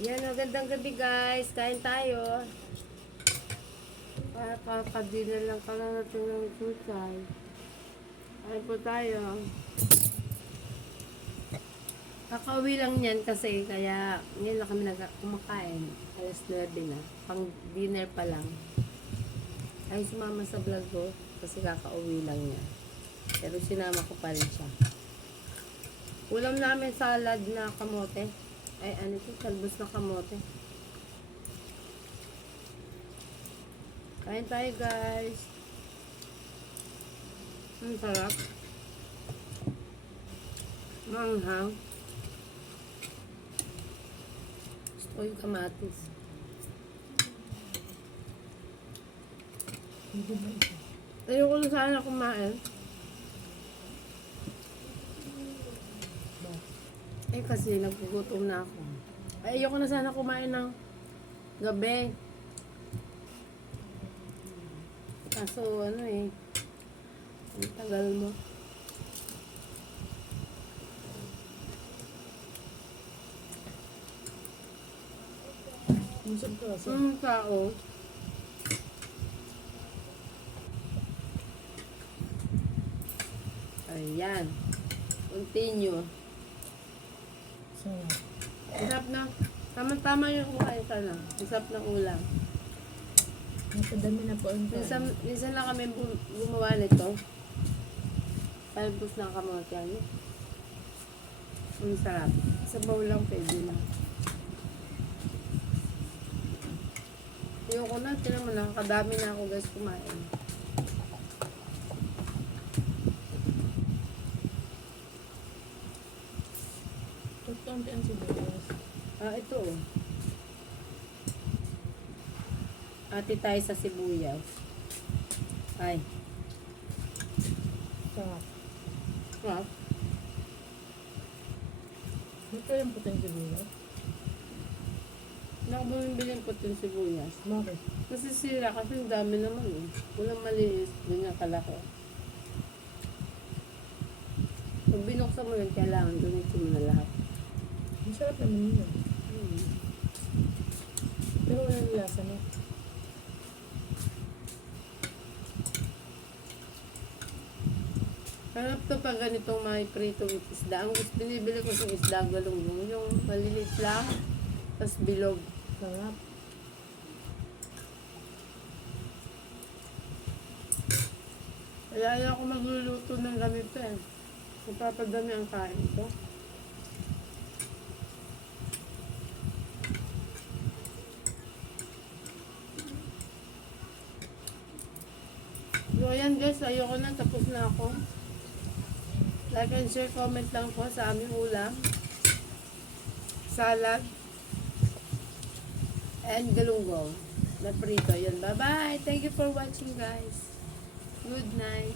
Yan, magandang gabi guys. Kain tayo. Para kakadina lang ka na natin ng susay. Kain po tayo. Kakauwi lang yan kasi kaya ngayon lang kami kumakain. Alas 9 na. Pang dinner pa lang. Ay sumama sa vlog ko kasi kakauwi lang niya. Pero sinama ko pa rin siya. Ulam namin salad na kamote. Ay, ano ito? Talbos na kamote. Kain tayo, guys. Ang sarap. Manghang. Gusto yung kamatis. Ayoko na sana kumain. Eh kasi nagugutom na ako. Ay, ayoko na sana kumain ng gabi. Kaso ano eh, ang tagal mo. Minsan ka kasi. Ang tao. Ayan. Continue. Sarap. Sarap na. Tama-tama yung kumain ka na. Sarap ng ulam. Napadami na po ang Minsan, minsan lang kami bum- gumawa nito. Palbos ng kamote. Ano? Ang sarap. Sa bowl lang pwede na. Ayoko na. Tinan mo, nakakadami na ako guys kumain. Tutong ang sibuyas. Ah, ito oh. Ate tayo sa sibuyas. Ay. Sarap. Sarap. Ito yung puting sibuyas. Hindi ako bumibili ng puting sibuyas. Bakit? Kasi sira kasi ang dami naman eh. Walang maliit, ganyan kalaki. Pag binuksan mo yun, kailangan gamitin mo na lahat. Sarap naman yun. Hmm. Pero walang lasa no? Harap to pag ganitong may pritong isda. Ang gusto binibili ko sa isda galunggong, yung maliliit lang, tapos bilog. Sarap. Kaya ayaw ko magluluto ng ganito eh. Mapapadami ang kain ko. So ayan guys, ayoko na. Tapos na ako. Like and share, comment lang po sa aming ulam. Salad. And galunggong. Na prito. Yan. Bye-bye. Thank you for watching guys. Good night.